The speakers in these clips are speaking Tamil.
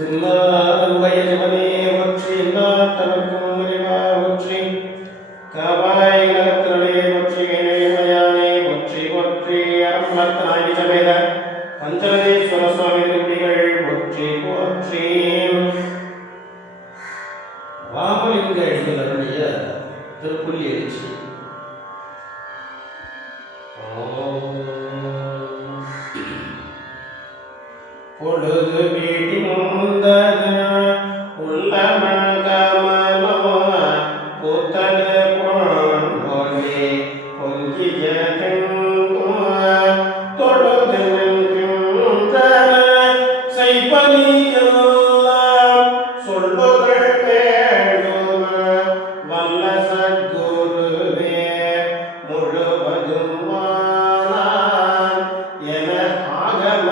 திருநாளுடைய சிவனே போற்றி, நாட்டவர்க்கும் இறைவா போற்றி, காவாய் நகத்திரளே போற்றி, இணையமையானே போற்றி போற்றி, அறம்பலத்தனாகி சமேத பஞ்சநதீஸ்வர சுவாமி திருவடிகள் போற்றி போற்றி. வாமலிங்க அடிகளுடைய திருப்புள்ளி எழுச்சி. பொழுது வீட்டி முந்தது உள்ளமன் கமலோ கூத்தது பொன்னொழி பொங்கிய தொழுது செய்பலியெல்லாம் சொல்லுகள் வேணும் வல்ல சத்குருவே முழுவதும் வானான் என ஆகம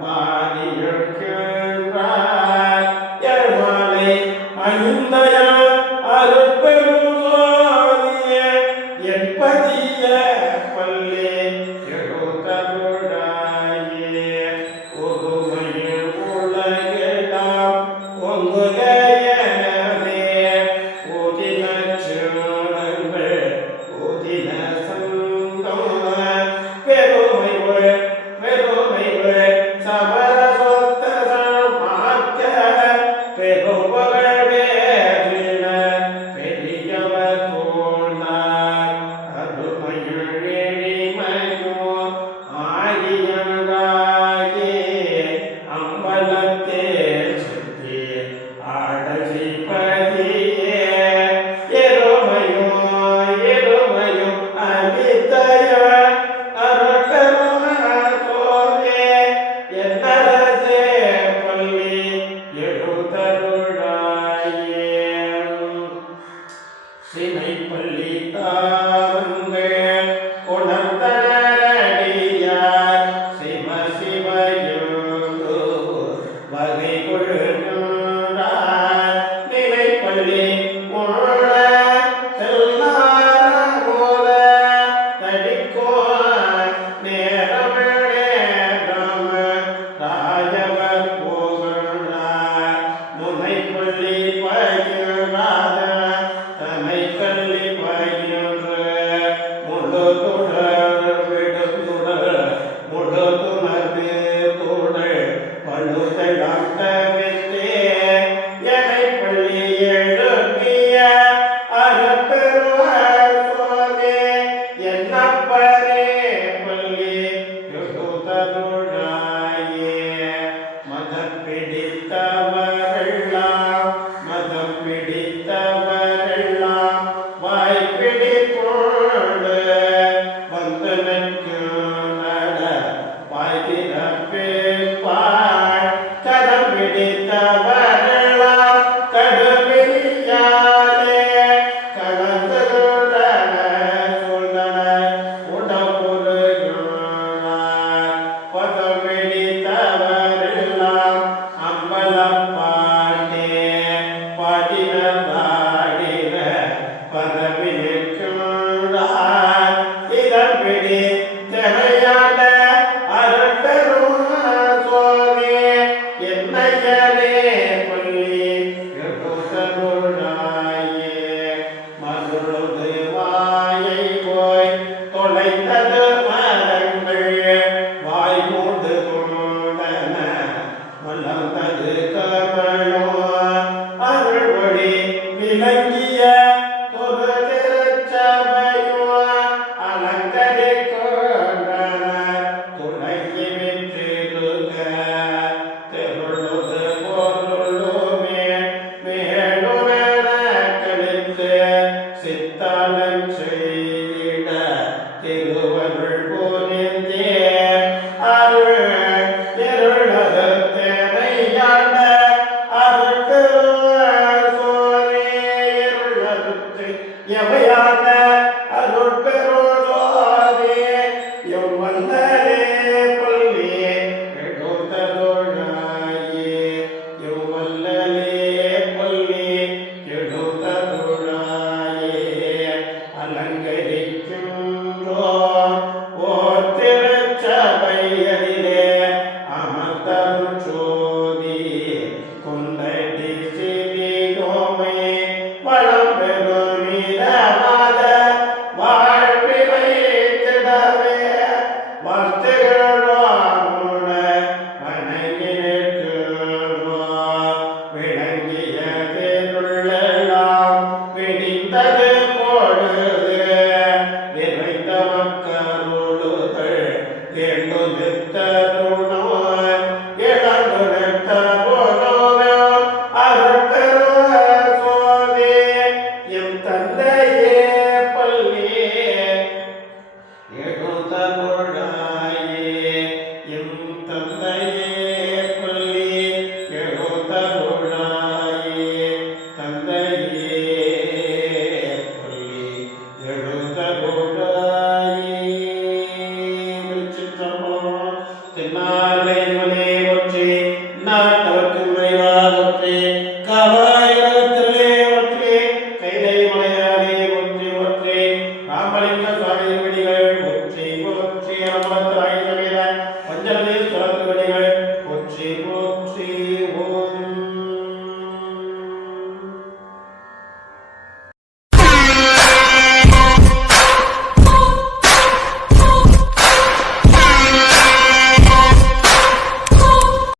மாறியொழுக்கு பதிய பள்ளி எழுதருளாயே ஒருமையில் உலகெல்லாம் ஒங்குகையனவே ஊதின சூழங்கள் ஊதின சந்தோன பெருமை சபர சொத்த சமாக்க பெருமகள் வேறின பெரியவர் தோழ்ந்தார் அருமையுள் எளிமையோ ஆகியன்றாயே அம்பலத்தே சுத்தி ஆடசி பதியே எருமையும் அமித்தய அருட்பெருமாளே என்னரசே பள்ளி எழுதருளாயே சினைப்பள்ளி தாருங்கள் உணர்ந்தனடியார் சிவ சிவயோகு வகை கொள்கின்றார் நினைப்பள்ளி உள்ள செல்லார போல தடிக்கோ நேரம் ராஜவர் போகிறார் முனைப்பள்ளி பயிராத தனை கல்வி பயின்று முழு துணர் விடுதுடர் முழு துணர்வு துடர் பழுதலாட்டவித்தே எனை பள்ளி எழுப்பிய அருட்பெருமாள் சுவாமி என்னப்பரே பள்ளி எழுதருளாயே மதம் பிடித்தவரெல்லாம் வாய்ப்பிடிப்போடு வந்து நிற்கின்றன வாய்திறப்பேற்பாள் கதம் பிடித்தவரெல்லாம் கடுமையாலே கலந்துள்ளன சொல்லன உடம்புறுகிறார் பதம் பிடித்தவரெல்லாம் அம்பலப்பாட்டே பாடின பதவி நிற்கின்றார் இதன் பிடி திரையாட அருட்பெருமாள் சுவாமி என்னையனே பள்ளி எழுதருளாயே மருளுது வாயை போய் தொலைத்தது மரங்கள் வாய் மூண்டு கொண்டன மலர்ந்தது கமலோ அருள்வழி விளங்கிய ஒரு திருச்சபையோ அலங்கரிக்கின்றனர் துணங்கி விற்றிருக்க திருளுது பொருளுமே மேலுமென கழித்து சித்தாளன் செய்திட திருவருள் புரிந்தே அருள் இருளது திரையாண்ட அருட்பெருமாள் சுவாமி இருளறுத்து எவையாண்ட அருட்பெருமாள் சுவாமி எவ்வந்தரே பள்ளி எழுதருளாயே எவ்வல்லலே பள்ளி எழுதருளாயே அலங்கரிக்கின்றோம் ஓ திருச்சபையிலே அமர்ந்தருள் ஜோதி கொண்டடி சிறியோமை வளம் பெருமிதமாத வாழ்வினை திடவே வார்த்தைகளோட வணங்கி நிற்கிறோம் விளங்கிய திருள்ளெல்லாம் பிடித்தது பொழுது விரைந்த மக்களுகள் எண்டு நிறுத்தருணோ இழந்து நிறுத்த போனோமோ அருட்பெருமாள் சுவாமி எம் தந்தையே பள்ளி எழுதருளாயே எம் தந்தையே பள்ளி எழுதருளாயே தந்தையே பள்ளி எழுதருளாயே திருச்சிற்றம்பலம் தென்னாலை ஒற்றி நாட்டவர்க்கு முறைவாக ஒற்றி கவாய்